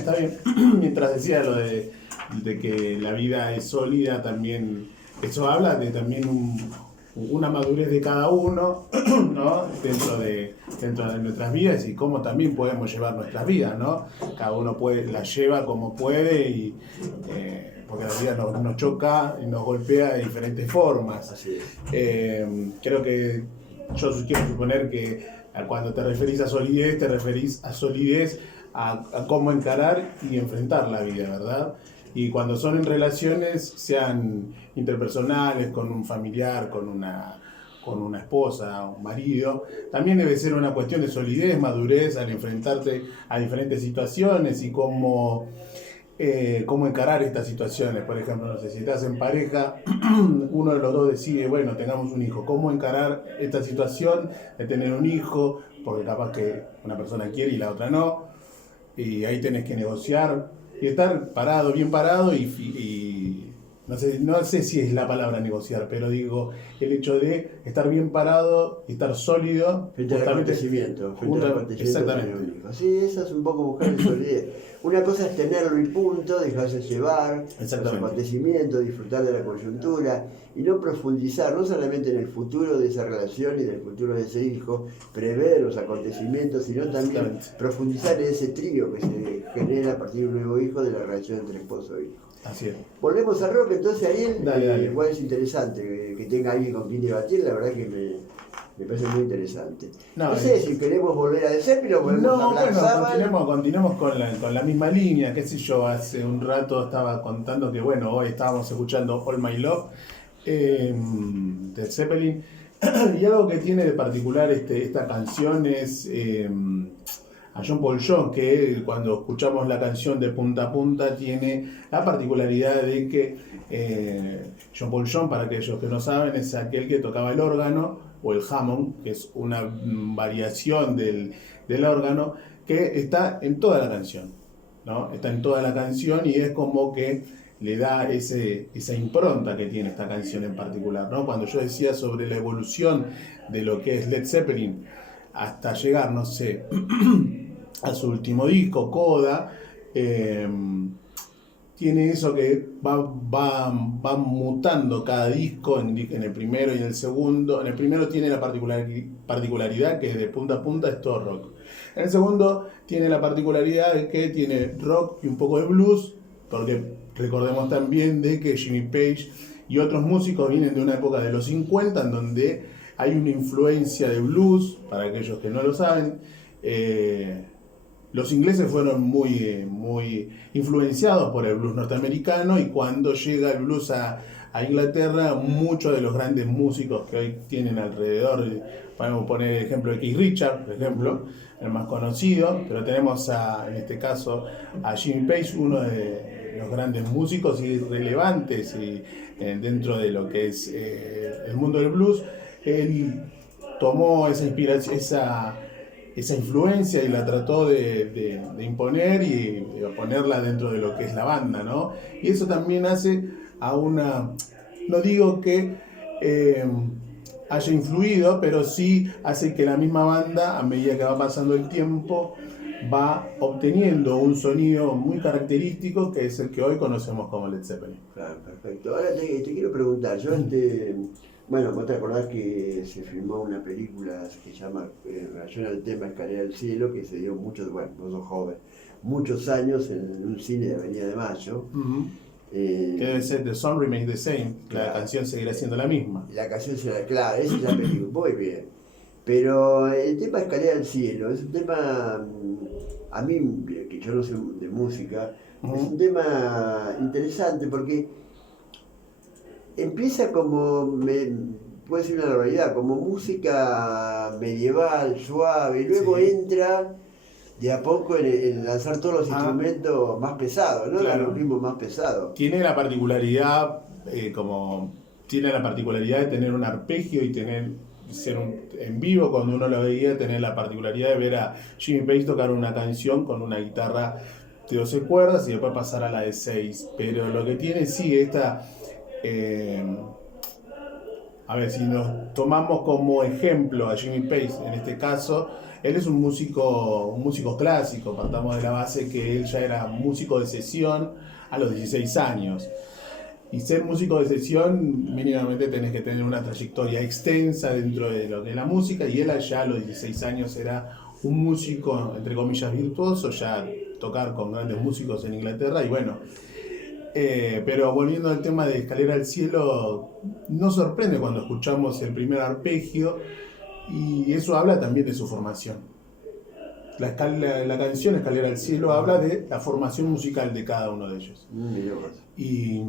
Mientras decía lo de que la vida es sólida, también eso habla de también una madurez de cada uno, ¿no? dentro de nuestras vidas y cómo también podemos llevar nuestras vidas, ¿no? Cada uno la lleva como puede y porque la vida nos choca y nos golpea de diferentes formas. Así es. Creo que yo quiero suponer que cuando te referís a solidez, te referís a solidez a cómo encarar y enfrentar la vida, ¿verdad? Y cuando son en relaciones, sean interpersonales, con un familiar, con una esposa, un marido, también debe ser una cuestión de solidez, madurez al enfrentarte a diferentes situaciones y cómo encarar estas situaciones. Por ejemplo, no sé, si estás en pareja, uno de los dos decide, bueno, tengamos un hijo, cómo encarar esta situación de tener un hijo, porque capaz que una persona quiere y la otra no, y ahí tenés que negociar y estar parado, bien parado y no sé si es la palabra negociar, pero digo, el hecho de estar bien parado y estar sólido frente al acontecimiento. Exactamente. Sí, eso es un poco buscar el solidez. Una cosa es tenerlo y punto, dejarse llevar los acontecimientos, disfrutar de la coyuntura y no profundizar, no solamente en el futuro de esa relación y del futuro de ese hijo, prever los acontecimientos, sino también profundizar en ese trío que se genera a partir de un nuevo hijo de la relación entre esposo e hijo. Así es. Volvemos al rock, entonces Ariel, dale. igual es interesante que tenga alguien con quien debatir, la verdad que me parece muy interesante. No sé si queremos volver a decir, pero volvemos a hablar. Continuemos con la misma línea, qué sé yo, hace un rato estaba contando que bueno, hoy estábamos escuchando All My Love de Zeppelin, y algo que tiene de particular esta canción es a John Paul Jones, que cuando escuchamos la canción de punta a punta tiene la particularidad de que John Paul Jones, para aquellos que no saben, es aquel que tocaba el órgano o el Hammond, que es una variación del órgano que está en toda la canción, ¿no? Está en toda la canción y es como que le da esa impronta que tiene esta canción en particular, ¿no? Cuando yo decía sobre la evolución de lo que es Led Zeppelin hasta llegar, no sé, a su último disco, Coda, tiene eso que va mutando cada disco en el primero y en el segundo. En el primero tiene la particularidad que de punta a punta es todo rock. En el segundo tiene la particularidad de que tiene rock y un poco de blues, porque recordemos también de que Jimmy Page y otros músicos vienen de una época de los 50 en donde hay una influencia de blues, para aquellos que no lo saben. Los ingleses fueron muy influenciados por el blues norteamericano y cuando llega el blues a Inglaterra, muchos de los grandes músicos que hoy tienen alrededor, podemos poner el ejemplo de Keith Richards, por ejemplo, el más conocido, pero tenemos en este caso a Jimmy Page, uno de los grandes músicos y relevantes dentro de lo que es el mundo del blues. Él tomó esa inspiración, esa influencia y la trató de imponer y de ponerla dentro de lo que es la banda, ¿no? Y eso también hace a una... No digo que haya influido, pero sí hace que la misma banda, a medida que va pasando el tiempo, va obteniendo un sonido muy característico que es el que hoy conocemos como Led Zeppelin. Claro, perfecto. Ahora te quiero preguntar, bueno, vos te acordás que se filmó una película que se llama, en relación al tema Escalera al Cielo, que se dio vos sos joven, muchos años en un cine de Avenida de Mayo. Que debe ser The Song Remains the Same, claro. La canción seguirá siendo la misma. La canción será, claro, esa es la película, muy bien. Pero el tema Escalera al Cielo es un tema, a mí, que yo no sé de música, es un tema interesante porque empieza como, puede ser una realidad, como música medieval, suave, y luego entra de a poco en lanzar todos los instrumentos más pesados, ¿no? Claro. Los ritmos más pesados. Tiene la particularidad, tiene la particularidad de tener un arpegio y en vivo, cuando uno lo veía, tener la particularidad de ver a Jimmy Page tocar una canción con una guitarra de 12 cuerdas y después pasar a la de 6. Pero lo que tiene esta... a ver, si nos tomamos como ejemplo a Jimmy Page, en este caso, él es un músico clásico. Partamos de la base que él ya era músico de sesión a los 16 años. Y ser músico de sesión, mínimamente tenés que tener una trayectoria extensa dentro de lo que es la música, y él allá a los 16 años era un músico, entre comillas, virtuoso, ya tocar con grandes músicos en Inglaterra, y bueno. Pero volviendo al tema de Escalera al Cielo, nos sorprende cuando escuchamos el primer arpegio, y eso habla también de su formación. La canción Escalera al Cielo habla de la formación musical de cada uno de ellos. Y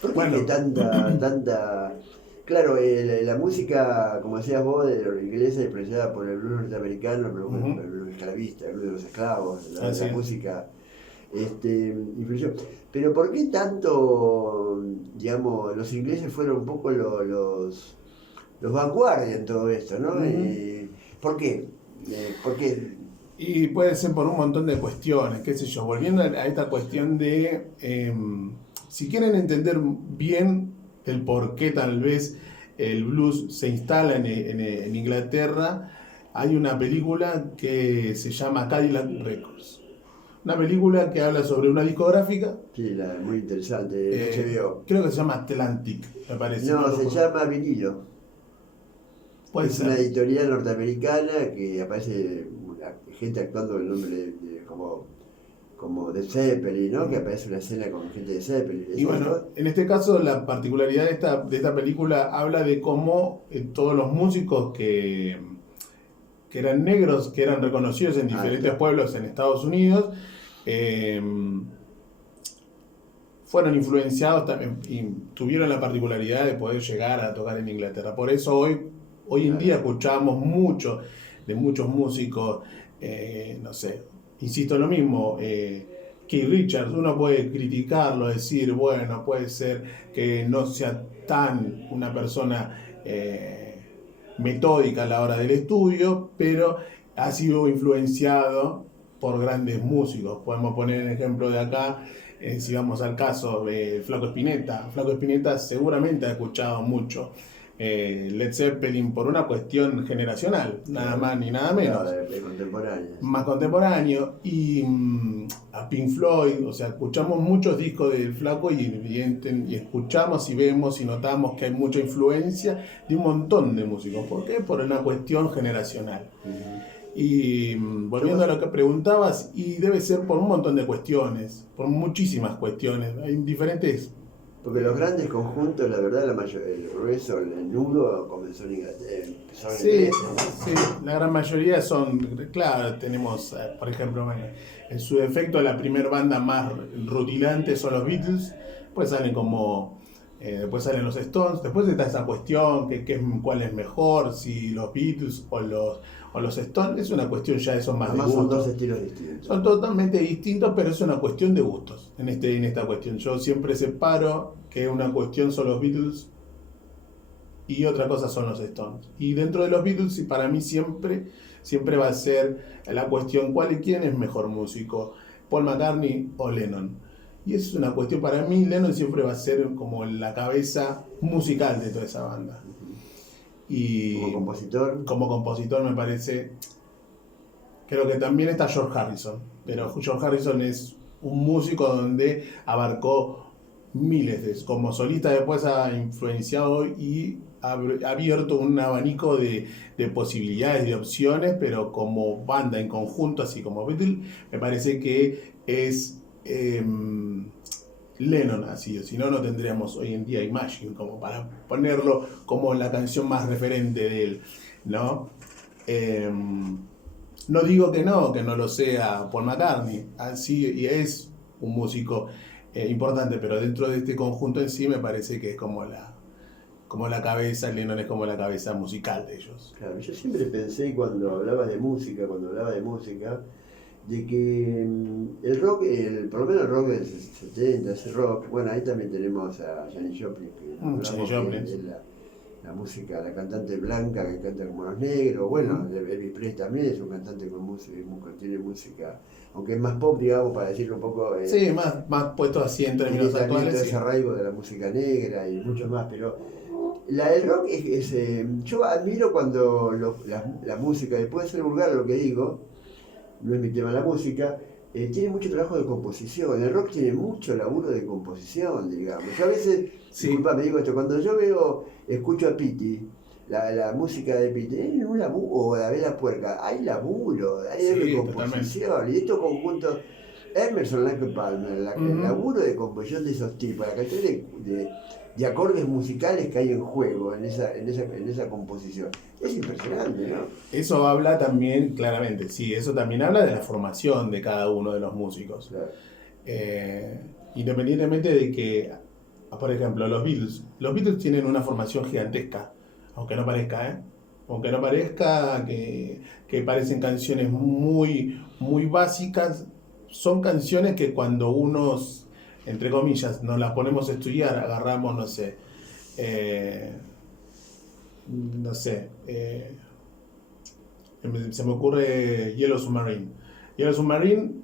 ¿por qué bueno, tanta... Claro, la música, como decías vos, de los ingleses, influenciada por el blues norteamericano, el blues esclavista, el blues de los esclavos, la música influyó. Pero ¿por qué tanto, digamos, los ingleses fueron un poco los vanguardia en todo esto, ¿no? ¿Por qué? ¿Por qué? Y puede ser por un montón de cuestiones, qué sé yo, volviendo a esta cuestión de, si quieren entender bien el por qué tal vez el blues se instala en Inglaterra, hay una película que se llama Cadillac Records. Una película que habla sobre una discográfica. Sí, muy interesante, HBO. Creo que se llama Atlantic, me parece. No, se llama Vinilo. Puede es ser. Una editorial norteamericana que aparece gente actuando el nombre como de Zeppelin, ¿no? Que aparece una escena con gente de Zeppelin. Y bueno, en este caso la particularidad de esta película habla de cómo todos los músicos que eran negros, que eran reconocidos en diferentes pueblos en Estados Unidos, fueron influenciados también y tuvieron la particularidad de poder llegar a tocar en Inglaterra. Por eso hoy en día escuchamos mucho de muchos músicos, no sé, insisto en lo mismo, Keith Richards, uno puede criticarlo, decir, bueno, puede ser que no sea tan una persona metódica a la hora del estudio, pero ha sido influenciado por grandes músicos. Podemos poner el ejemplo de acá, si vamos al caso de Flaco Spinetta. Flaco Spinetta seguramente ha escuchado mucho Led Zeppelin por una cuestión generacional, nada más ni nada menos. Más contemporáneo. Y a Pink Floyd, o sea, escuchamos muchos discos del Flaco y escuchamos y vemos y notamos que hay mucha influencia de un montón de músicos. ¿Por qué? Por una cuestión generacional. Y volviendo a lo que preguntabas, y debe ser por un montón de cuestiones, por muchísimas cuestiones. Hay diferentes. Porque los grandes conjuntos, la verdad, el grueso, el nudo comenzó en Inglaterra. Sí, la gran mayoría son, claro, tenemos, por ejemplo, bueno, en su defecto la primera banda más rutilante son los Beatles, después salen los Stones, después está esa cuestión, cuál es mejor, si los Beatles o los Stones, es una cuestión ya de son más de gustos. Son dos estilos distintos. Son totalmente distintos, pero es una cuestión de gustos en esta cuestión. Yo siempre separo que una cuestión son los Beatles y otra cosa son los Stones. Y dentro de los Beatles, para mí siempre va a ser la cuestión quién es mejor músico, Paul McCartney o Lennon. Y es una cuestión, para mí Lennon siempre va a ser como la cabeza musical de toda esa banda. Y como compositor me parece, creo que también está George Harrison, pero George Harrison es un músico donde abarcó miles de, como solista después ha influenciado y ha abierto un abanico de posibilidades, de opciones, pero como banda en conjunto, así como Beatles, me parece que es Lennon así, si no, no tendríamos hoy en día Imagine como para ponerlo como la canción más referente de él, ¿no? No digo que no lo sea Paul McCartney, así, y es un músico importante, pero dentro de este conjunto en sí me parece que es como la cabeza, Lennon es como la cabeza musical de ellos. Claro, yo siempre pensé cuando hablaba de música, de que el rock, por lo menos el rock del 70, ese rock, bueno, ahí también tenemos a Janis Joplin, que es la música, la cantante blanca que canta como los negros, bueno, Elvis Presley también es un cantante con música, tiene música, aunque es más pop, digamos, para decirlo un poco. Sí, más puesto así en términos actuales. Todo ese arraigo de la música negra y mucho más, pero el rock yo admiro cuando la música, después de ser vulgar lo que digo, no es mi tema la música, tiene mucho trabajo de composición. El rock tiene mucho laburo de composición, digamos. Yo a veces, disculpa, me digo esto, cuando yo escucho a Pity, la música de Pity, un laburo, o la Vela Puerca, hay laburo, hay composición, totalmente. Y estos conjuntos, Emerson, Lake Palmer, el laburo de composición de esos tipos, la cantidad de acordes musicales que hay en juego en esa composición. Es impresionante, ¿no? Eso habla también, claramente, sí, eso también habla de la formación de cada uno de los músicos. Claro. Independientemente de que, por ejemplo, los Beatles tienen una formación gigantesca, aunque no parezca, aunque no parezca que parecen canciones muy, muy básicas, son canciones que cuando unos, entre comillas, nos las ponemos a estudiar, agarramos, no sé, se me ocurre Yellow Submarine. Yellow Submarine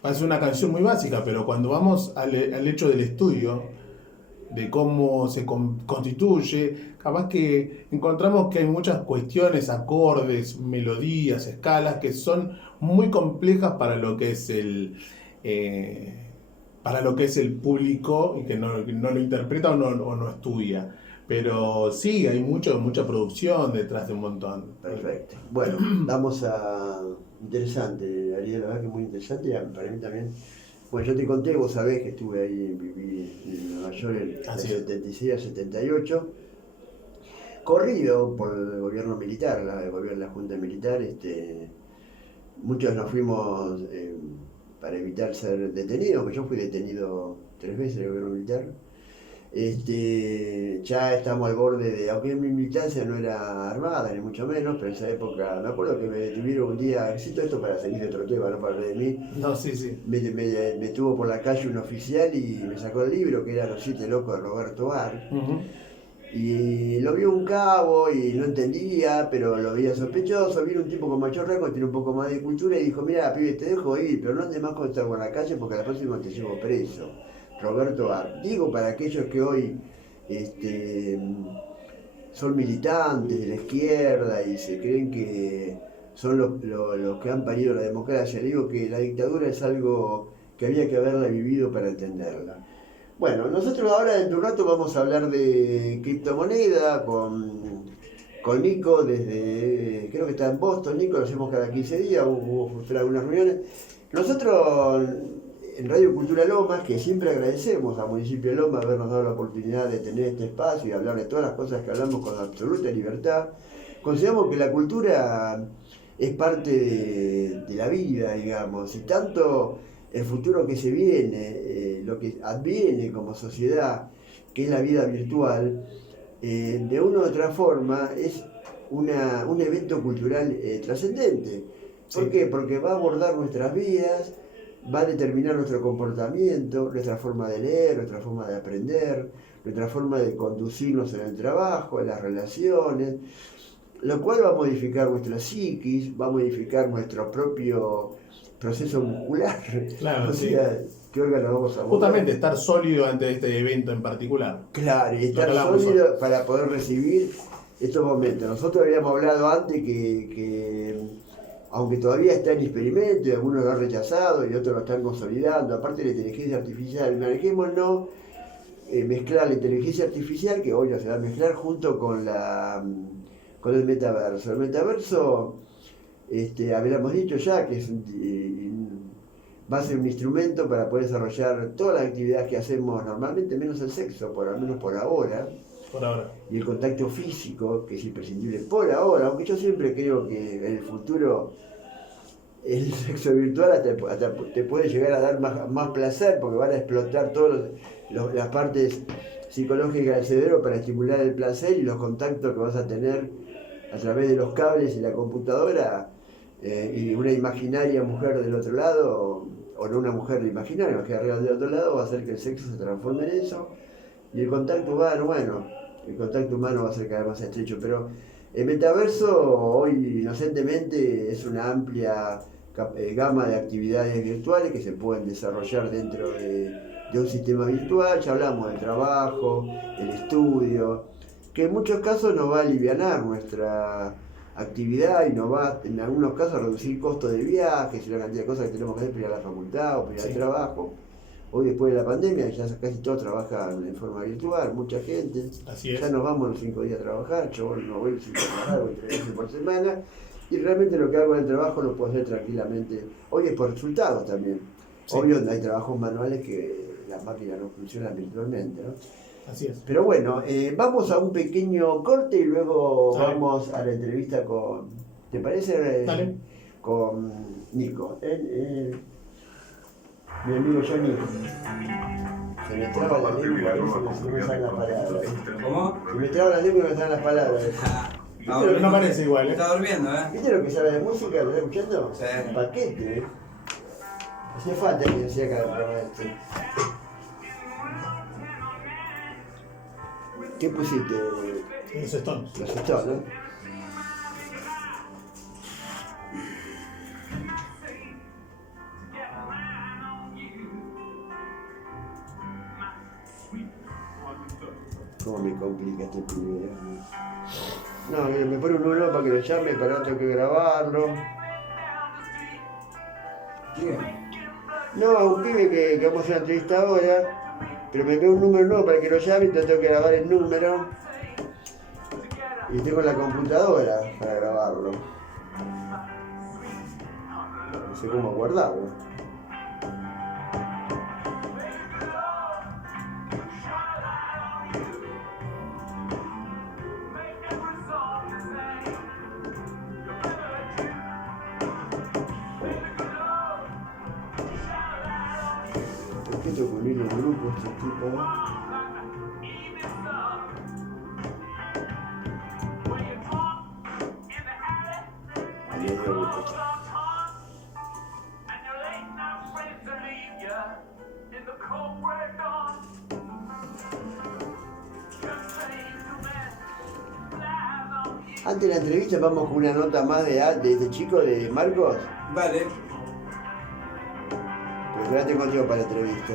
parece una canción muy básica, pero cuando vamos al hecho del estudio, de cómo se constituye, capaz que encontramos que hay muchas cuestiones, acordes, melodías, escalas, que son muy complejas para lo que es el público y que no lo interpreta o no estudia. Pero sí, hay mucha producción detrás de un montón. Perfecto. Bueno, vamos a... Interesante, Ariel, la verdad que muy interesante. Para mí también... Bueno, yo te conté, vos sabés que estuve ahí, viví en Nueva York de 76 a 78. Corrido por el gobierno militar, la Junta Militar, muchos nos fuimos para evitar ser detenidos, porque yo fui detenido 3 veces en el gobierno militar. Ya estamos al borde de, aunque mi militancia no era armada, ni mucho menos, pero en esa época, me acuerdo que me detuvieron un día, cito esto para seguir otro tema, no para hablar de mí. No, sí. Me tuvo por la calle un oficial y me sacó el libro, que era Los 7 locos de Roberto Ar. Y lo vio un cabo y no entendía, pero lo veía sospechoso. Vino un tipo con mayor rango, tiene un poco más de cultura y dijo: mira, pibe, te dejo ir, pero no andes más con esta por la calle porque a la próxima te llevo preso. Roberto Ar. Digo para aquellos que hoy son militantes de la izquierda y se creen que son los que han parido la democracia. Digo que la dictadura es algo que había que haberla vivido para entenderla. Bueno, nosotros ahora en un rato vamos a hablar de criptomoneda con Nico desde, creo que está en Boston. Nico, lo hacemos cada 15 días, hubo algunas reuniones. Nosotros en Radio Cultura Lomas, que siempre agradecemos al municipio de Lomas habernos dado la oportunidad de tener este espacio y hablar de todas las cosas que hablamos con absoluta libertad, consideramos que la cultura es parte de la vida, digamos, y tanto el futuro que se viene, lo que adviene como sociedad, que es la vida virtual, de una u otra forma es un evento cultural trascendente. ¿Por qué? Porque va a abordar nuestras vidas, va a determinar nuestro comportamiento, nuestra forma de leer, nuestra forma de aprender, nuestra forma de conducirnos en el trabajo, en las relaciones, lo cual va a modificar nuestra psiquis, va a modificar nuestro propio proceso muscular. Claro, O sí. sea, ¿qué órgano vamos a mover? Justamente estar sólido ante este evento en particular. Claro, y estar Lo que hablamos sólido para poder recibir estos momentos. Nosotros habíamos hablado antes que aunque todavía está en experimento y algunos lo han rechazado y otros lo están consolidando, aparte de la inteligencia artificial, manejémonos mezclar la inteligencia artificial, que hoy no se va a mezclar, junto con el metaverso. El metaverso, habíamos dicho ya que va a ser un instrumento para poder desarrollar todas las actividades que hacemos normalmente, menos el sexo, al menos por ahora. Por ahora. Y el contacto físico, que es imprescindible por ahora, aunque yo siempre creo que en el futuro el sexo virtual hasta te puede llegar a dar más placer, porque van a explotar todas las partes psicológicas del cerebro para estimular el placer y los contactos que vas a tener a través de los cables y la computadora, y una imaginaria mujer del otro lado, o no una mujer imaginaria, que arriba del otro lado, va a hacer que el sexo se transforme en eso. Y el contacto humano, el contacto humano va a ser cada vez más estrecho, pero el metaverso hoy inocentemente es una amplia gama de actividades virtuales que se pueden desarrollar dentro de un sistema virtual. Ya hablamos del trabajo, el estudio, que en muchos casos nos va a alivianar nuestra actividad y nos va en algunos casos a reducir costos de viajes y la cantidad de cosas que tenemos que hacer para ir a la facultad o para ir al trabajo. Hoy, después de la pandemia, ya casi todos trabajan en forma virtual, mucha gente. Así es. Ya nos vamos los 5 días a trabajar, yo no voy sin trabajar, voy 3 veces por semana. Y realmente lo que hago en el trabajo lo puedo hacer tranquilamente. Hoy es por resultados también. Sí. Obvio, hay trabajos manuales que las máquinas no funcionan virtualmente, ¿no? Así es. Pero bueno, vamos a un pequeño corte y luego Dale. vamos a la entrevista con... ¿Te parece? Dale. Con Nico. Mi amigo Johnny. Se me traba la lengua y no me salen las palabras. ¿Cómo? Se me traba la lengua y no me salen las palabras. No aparece igual, ¿eh? Está durmiendo, ¿Viste lo que sabe de música? ¿Lo estás escuchando? Sí. Un paquete, ¿eh? Hacía falta que decía acá el programa este. ¿Qué pusiste? Los Stones. Los Stones, ¿no? ¿Cómo me complica este pibe? No, me pone un número para que lo llame, pero no tengo que grabarlo. No, un pibe que vamos a hacer una entrevista ahora, pero me queda un número nuevo para que lo llame, entonces tengo que grabar el número. Y tengo la computadora para grabarlo. No sé cómo guardarlo. ¿Por qué tengo que unir el grupo este tipo? Ahí hay algo que está. Antes de la entrevista vamos con una nota más de este chico, de Marcos. Vale. Pero todavía tengo tiempo para la entrevista.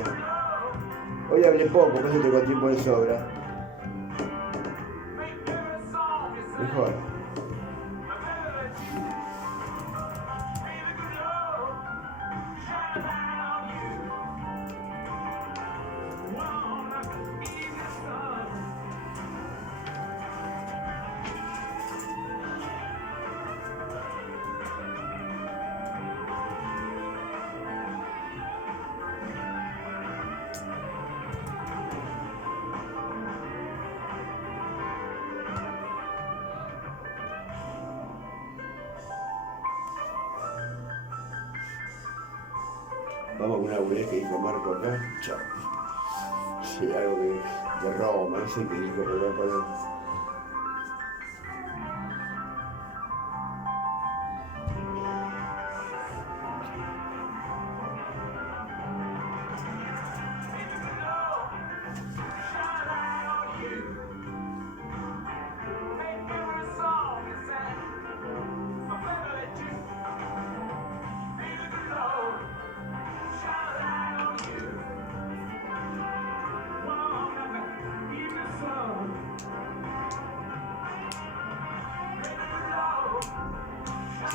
Hoy hablé poco, por eso tengo tiempo de sobra. Mejor. Vamos con una boludez que dijo Marco acá. Chao. Sí, algo de Roma, no sé qué dijo, pero voy a poner.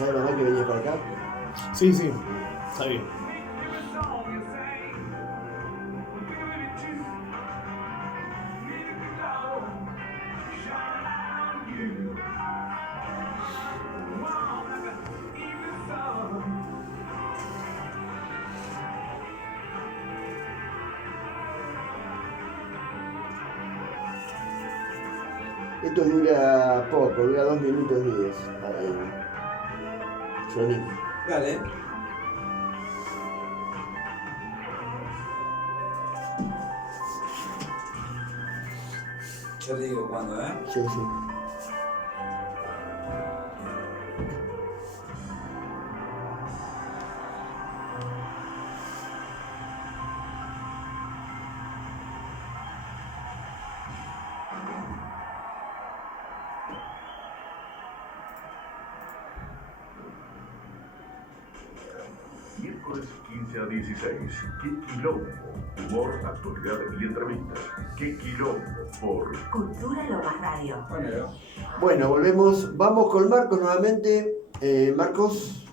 ¿Sabes mamá que venía para acá? Sí, sí, está bien. Esto dura poco, dura 2 minutos 10. Johnny. Dale. Yo te digo cuándo, ¿eh? Sí, sí. Miércoles 15 a 16. ¡Qué quilombo! Humor, actualidad y entrevistas. ¡Qué quilombo! Por Cultura Lomas Radio. Ponelo. Bueno, volvemos. Vamos con Marcos nuevamente. Marcos.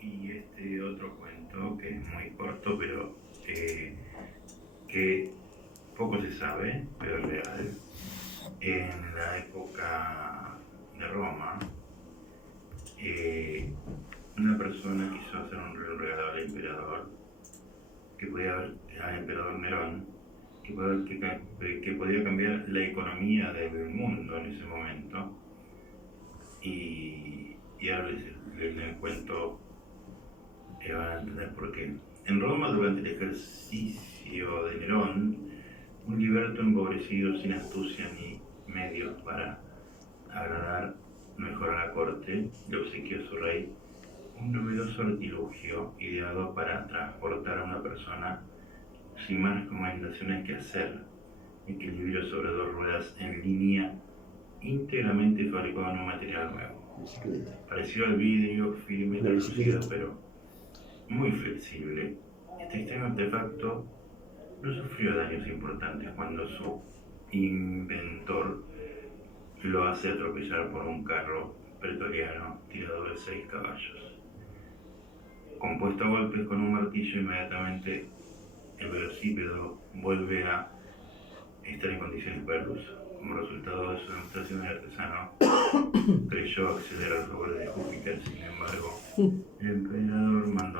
Y este otro cuento que es muy corto, pero que poco se sabe, pero es real. En la época de Roma, una persona quiso hacer un regalo al emperador, al emperador Nerón, que podía cambiar la economía del mundo en ese momento. Y ahora les cuento, van a entender por qué. En Roma, durante el ejercicio de Nerón, un liberto empobrecido sin astucia ni medios para agradar mejor a la corte, le obsequió a su rey un novedoso artilugio ideado para transportar a una persona sin más recomendaciones que hacer, equilibrio sobre 2 ruedas en línea, íntegramente fabricado en un material nuevo. Bicicleta. Parecido al vidrio, firme, Una reducido, bicicleta. pero muy flexible. Este extraño artefacto no sufrió daños importantes cuando su inventor lo hace atropellar por un carro pretoriano tirado de 6 caballos. Compuesto a golpes con un martillo, inmediatamente el velocípedo vuelve a estar en condiciones para el uso. Como resultado de su demostración, el artesano creyó acceder al favor de Júpiter. Sin embargo, el emperador mandó